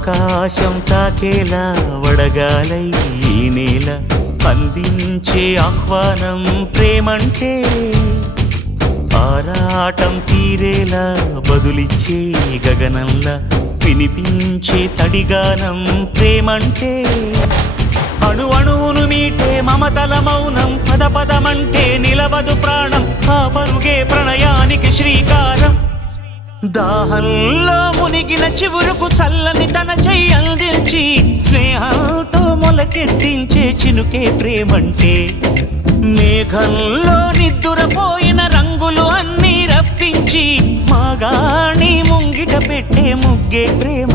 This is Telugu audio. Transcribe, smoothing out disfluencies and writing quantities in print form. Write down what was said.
ఆకాశం తాకేలా వడగాలై ఈ నేల అందించే ఆహ్వానం ప్రేమంటే ఆరాటం తీరేలా బదులిచ్చే గగనంలా వినిపించే తడిగానం ప్రేమంటే అణు అణువును మీటే మమతల మౌనం పద పదమంటే నిలవదు ప్రాణం ఆ పరుగే ప్రణయానికి శ్రీకారం దాహంలో మునిగిన చివురుకు చల్లని తన చెయ్యి అందించి స్నేహంతో మొలకెత్తించే చినుకే ప్రేమంటే మేఘంలో నిద్దురపోయిన రంగులు అన్నీ రప్పించి మాగాణి ముంగిట పెట్టే ముగ్గే ప్రేమ